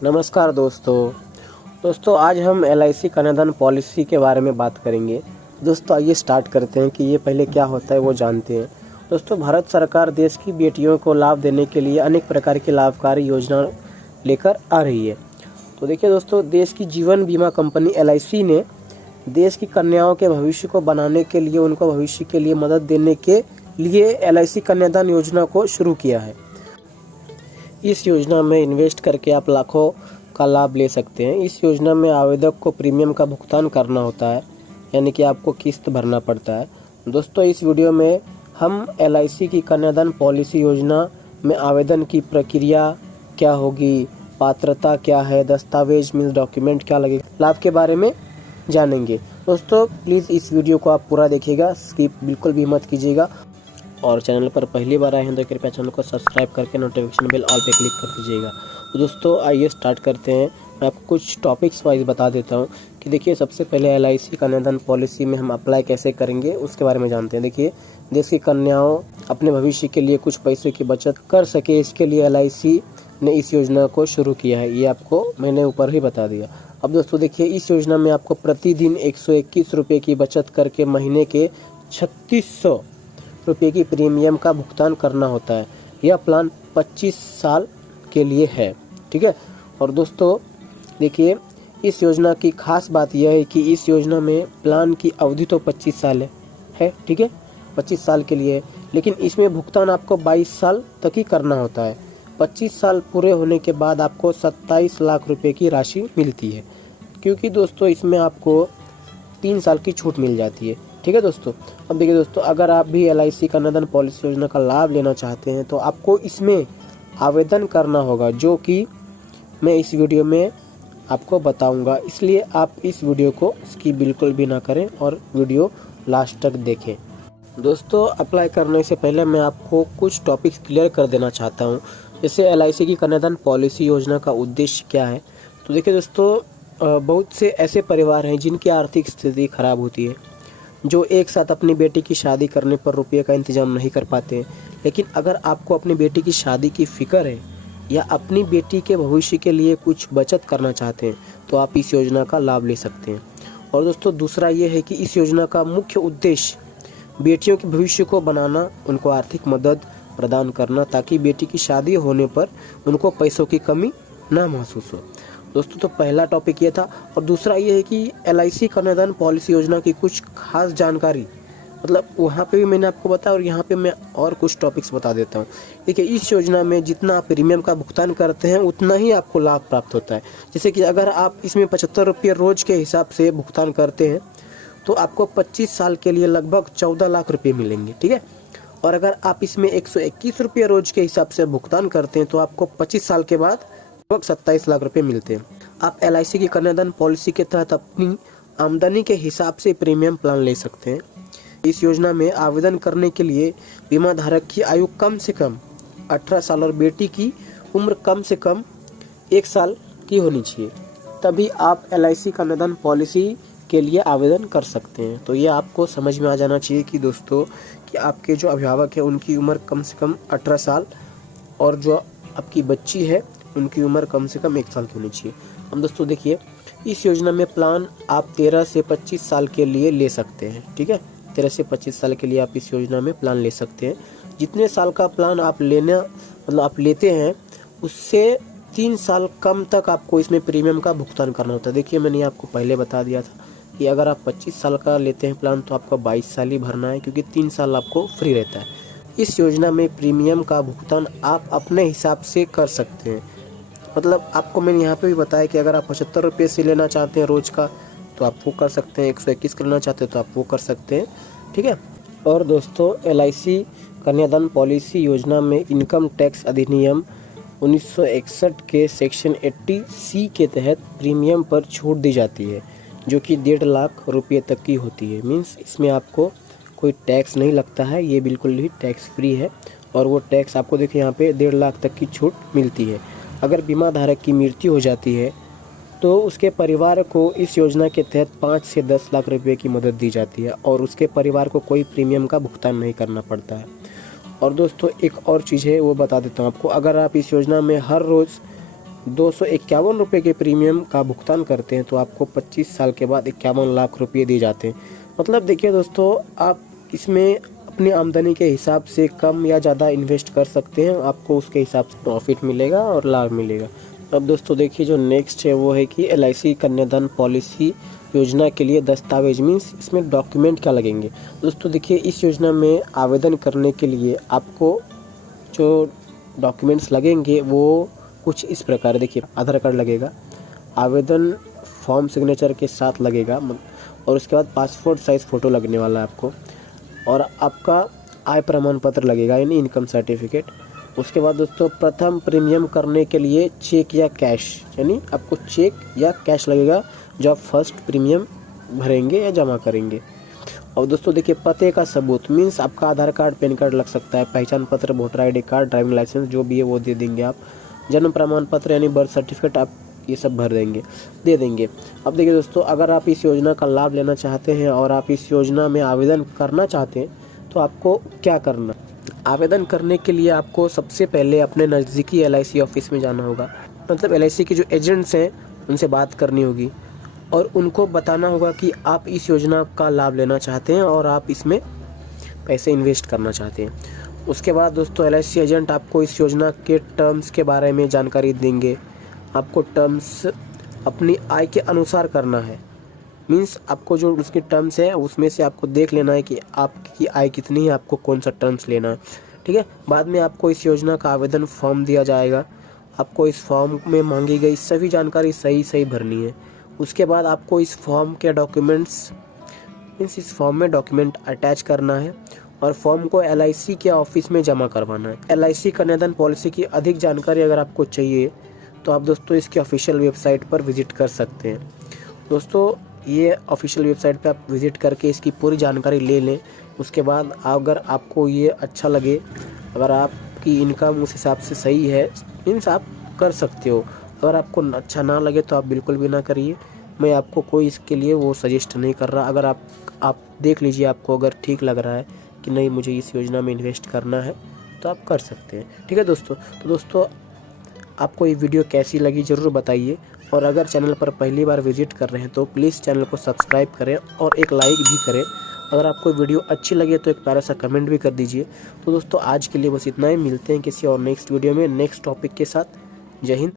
नमस्कार दोस्तों आज हम LIC कन्यादान पॉलिसी के बारे में बात करेंगे। दोस्तों आइए स्टार्ट करते हैं कि ये पहले क्या होता है वो जानते हैं। दोस्तों भारत सरकार देश की बेटियों को लाभ देने के लिए अनेक प्रकार की लाभकारी योजना लेकर आ रही है। तो देखिए दोस्तों, देश की जीवन बीमा कंपनी LIC ने देश की कन्याओं के भविष्य को बनाने के लिए उनको भविष्य के लिए मदद देने के लिए LIC कन्यादान योजना को शुरू किया है। इस योजना में इन्वेस्ट करके आप लाखों का लाभ ले सकते हैं। इस योजना में आवेदक को प्रीमियम का भुगतान करना होता है, यानी कि आपको किस्त भरना पड़ता है। दोस्तों इस वीडियो में हम LIC की कन्यादान पॉलिसी योजना में आवेदन की प्रक्रिया क्या होगी, पात्रता क्या है, दस्तावेज मीन्स डॉक्यूमेंट क्या लगेगा, लाभ के बारे में जानेंगे। दोस्तों प्लीज़ इस वीडियो को आप पूरा देखिएगा, स्किप बिल्कुल भी मत कीजिएगा। और चैनल पर पहली बार आए हैं तो कृपया चैनल को सब्सक्राइब करके नोटिफिकेशन बेल ऑल पे क्लिक कर दीजिएगा। तो दोस्तों आइए स्टार्ट करते हैं। मैं आपको कुछ टॉपिक्स वाइज बता देता हूं कि देखिए, सबसे पहले LIC कन्यादान पॉलिसी में हम अप्लाई कैसे करेंगे उसके बारे में जानते हैं। देखिए, देश की कन्याओं अपने भविष्य के लिए कुछ पैसे की बचत कर सके, इसके लिए LIC ने इस योजना को शुरू किया है। ये आपको मैंने ऊपर ही बता दिया। अब दोस्तों देखिए, इस योजना में आपको प्रतिदिन 121 रुपये की बचत करके महीने के 3600 रुपये की प्रीमियम का भुगतान करना होता है। यह प्लान 25 साल के लिए है, ठीक है। और दोस्तों देखिए, इस योजना की खास बात यह है कि इस योजना में प्लान की अवधि तो 25 साल है, ठीक है, 25 साल के लिए है, लेकिन इसमें भुगतान आपको 22 साल तक ही करना होता है। 25 साल पूरे होने के बाद आपको 27 लाख रुपए की राशि मिलती है, क्योंकि दोस्तों इसमें आपको 3 साल की छूट मिल जाती है, ठीक है दोस्तों। अब देखिए दोस्तों, अगर आप भी LIC कन्यादान पॉलिसी योजना का लाभ लेना चाहते हैं तो आपको इसमें आवेदन करना होगा, जो कि मैं इस वीडियो में आपको बताऊंगा। इसलिए आप इस वीडियो को स्किप बिल्कुल भी ना करें और वीडियो लास्ट तक देखें। दोस्तों अप्लाई करने से पहले मैं आपको कुछ टॉपिक्स क्लियर कर देना चाहता हूँ। जैसे LIC की कन्यादान पॉलिसी योजना का उद्देश्य क्या है। तो देखिए दोस्तों, बहुत से ऐसे परिवार हैं जिनकी आर्थिक स्थिति खराब होती है, जो एक साथ अपनी बेटी की शादी करने पर रुपये का इंतजाम नहीं कर पाते हैं। लेकिन अगर आपको अपनी बेटी की शादी की फिक्र है या अपनी बेटी के भविष्य के लिए कुछ बचत करना चाहते हैं तो आप इस योजना का लाभ ले सकते हैं। और दोस्तों दूसरा ये है कि इस योजना का मुख्य उद्देश्य बेटियों के भविष्य को बनाना, उनको आर्थिक मदद प्रदान करना, ताकि बेटी की शादी होने पर उनको पैसों की कमी ना महसूस हो। दोस्तों तो पहला टॉपिक ये था। और दूसरा ये है कि LIC कन्यादान पॉलिसी योजना की कुछ खास जानकारी, मतलब वहाँ पे भी मैंने आपको बताया और यहाँ पे मैं और कुछ टॉपिक्स बता देता हूँ। देखिए, इस योजना में जितना आप प्रीमियम का भुगतान करते हैं उतना ही आपको लाभ प्राप्त होता है। जैसे कि अगर आप इसमें 75 रुपये रोज़ के हिसाब से भुगतान करते हैं तो आपको 25 साल के लिए लगभग 14 लाख रुपये मिलेंगे, ठीक है। और अगर आप इसमें 121 रुपये रोज़ के हिसाब से भुगतान करते हैं तो आपको 25 साल के बाद लगभग 27 लाख रुपए मिलते हैं। आप LIC की कन्यादान पॉलिसी के तहत अपनी आमदनी के हिसाब से प्रीमियम प्लान ले सकते हैं। इस योजना में आवेदन करने के लिए बीमा धारक की आयु कम से कम 18 साल और बेटी की उम्र कम से कम 1 साल की होनी चाहिए, तभी आप LIC कन्यादान पॉलिसी के लिए आवेदन कर सकते हैं। तो ये आपको समझ में आ जाना चाहिए कि दोस्तों कि आपके जो अभिभावक है उनकी उम्र कम से कम 18 साल और जो आपकी बच्ची है उनकी उम्र कम से कम 1 साल की होनी चाहिए। हम दोस्तों देखिए, इस योजना में प्लान आप 13 से 25 साल के लिए ले सकते हैं, ठीक है। 13 से 25 साल के लिए आप इस योजना में प्लान ले सकते हैं। जितने साल का प्लान आप आप लेते हैं उससे 3 साल कम तक आपको इसमें प्रीमियम का भुगतान करना होता है। देखिए, मैंने आपको पहले बता दिया था कि अगर आप 25 साल का लेते हैं प्लान तो आपका 22 साल ही भरना है, क्योंकि 3 साल आपको फ्री रहता है। इस योजना में प्रीमियम का भुगतान आप अपने हिसाब से कर सकते हैं। मतलब आपको मैंने यहाँ पे भी बताया कि अगर आप 75 रुपये से लेना चाहते हैं रोज़ का तो आप वो कर सकते हैं, 121 का लेना चाहते हैं तो आप वो कर सकते हैं, ठीक है। और दोस्तों LIC कन्यादान पॉलिसी योजना में इनकम टैक्स अधिनियम 1961 के सेक्शन 80C के तहत प्रीमियम पर छूट दी जाती है, जो कि 1.5 लाख रुपये तक की होती है। मीन्स इसमें आपको कोई टैक्स नहीं लगता है, ये बिल्कुल ही टैक्स फ्री है। और वो टैक्स आपको देखिए यहाँ पे 1.5 लाख तक की छूट मिलती है। अगर बीमा धारक की मृत्यु हो जाती है तो उसके परिवार को इस योजना के तहत 5 से 10 लाख रुपए की मदद दी जाती है और उसके परिवार को कोई प्रीमियम का भुगतान नहीं करना पड़ता है। और दोस्तों एक और चीज़ है वो बता देता हूँ आपको, अगर आप इस योजना में हर रोज़ ₹251 के प्रीमियम का भुगतान करते हैं तो आपको 25 साल के बाद 51 लाख रुपये दिए जाते हैं। मतलब देखिए दोस्तों, आप इसमें अपनी आमदनी के हिसाब से कम या ज़्यादा इन्वेस्ट कर सकते हैं, आपको उसके हिसाब से प्रॉफिट मिलेगा और लाभ मिलेगा। अब दोस्तों देखिए, जो नेक्स्ट है वो है कि LIC कन्यादान पॉलिसी योजना के लिए दस्तावेज मीन्स इसमें डॉक्यूमेंट क्या लगेंगे। दोस्तों देखिए, इस योजना में आवेदन करने के लिए आपको जो डॉक्यूमेंट्स लगेंगे वो कुछ इस प्रकार, देखिए आधार कार्ड लगेगा, आवेदन फॉर्म सिग्नेचर के साथ लगेगा, और उसके बाद पासपोर्ट साइज़ फ़ोटो लगने वाला है आपको, और आपका आय प्रमाण पत्र लगेगा यानी इनकम सर्टिफिकेट। उसके बाद दोस्तों, प्रथम प्रीमियम करने के लिए चेक या कैश, यानी आपको चेक या कैश लगेगा जो आप फर्स्ट प्रीमियम भरेंगे या जमा करेंगे। और दोस्तों देखिए, पते का सबूत मीन्स आपका आधार कार्ड, पैन कार्ड लग सकता है, पहचान पत्र, voter ID card, driving licence जो भी है वो दे देंगे आप, जन्म प्रमाण पत्र यानी बर्थ सर्टिफिकेट आप ये सब दे देंगे। अब देखिए दोस्तों, अगर आप इस योजना का लाभ लेना चाहते हैं और आप इस योजना में आवेदन करना चाहते हैं तो आपको क्या करना। आवेदन करने के लिए आपको सबसे पहले अपने नज़दीकी LIC ऑफिस में जाना होगा, मतलब LIC के जो एजेंट्स हैं उनसे बात करनी होगी और उनको बताना होगा कि आप इस योजना का लाभ लेना चाहते हैं और आप इसमें पैसे इन्वेस्ट करना चाहते हैं। उसके बाद दोस्तों, LIC एजेंट आपको इस योजना के टर्म्स के बारे में जानकारी देंगे। आपको टर्म्स अपनी आय के अनुसार करना है, मीन्स आपको जो उसकी टर्म्स है उसमें से आपको देख लेना है कि आपकी आय कितनी है, आपको कौन सा टर्म्स लेना है, ठीक है। बाद में आपको इस योजना का आवेदन फॉर्म दिया जाएगा, आपको इस फॉर्म में मांगी गई सभी जानकारी सही भरनी है। उसके बाद आपको इस फॉर्म के डॉक्यूमेंट्स मीन्स इस फॉर्म में डॉक्यूमेंट अटैच करना है और फॉर्म को LIC के ऑफिस में जमा करवाना है। LIC कन्यादान पॉलिसी की अधिक जानकारी अगर आपको चाहिए तो आप दोस्तों इसकी ऑफिशियल वेबसाइट पर विजिट कर सकते हैं। दोस्तों ये ऑफिशियल वेबसाइट पे आप विज़िट करके इसकी पूरी जानकारी ले लें। उसके बाद अगर आपको ये अच्छा लगे, अगर आपकी इनकम उस हिसाब से सही है मीन्स आप कर सकते हो। अगर आपको अच्छा ना लगे तो आप बिल्कुल भी ना करिए, मैं आपको कोई इसके लिए वो सजेस्ट नहीं कर रहा। अगर आप देख लीजिए, आपको अगर ठीक लग रहा है कि नहीं मुझे इस योजना में इन्वेस्ट करना है तो आप कर सकते हैं, ठीक है दोस्तों। तो दोस्तों आपको ये वीडियो कैसी लगी ज़रूर बताइए, और अगर चैनल पर पहली बार विजिट कर रहे हैं तो प्लीज़ चैनल को सब्सक्राइब करें और एक लाइक भी करें। अगर आपको वीडियो अच्छी लगे तो एक प्यारा सा कमेंट भी कर दीजिए। तो दोस्तों आज के लिए बस इतना ही, मिलते हैं किसी और नेक्स्ट वीडियो में नेक्स्ट टॉपिक के साथ। जय हिंद।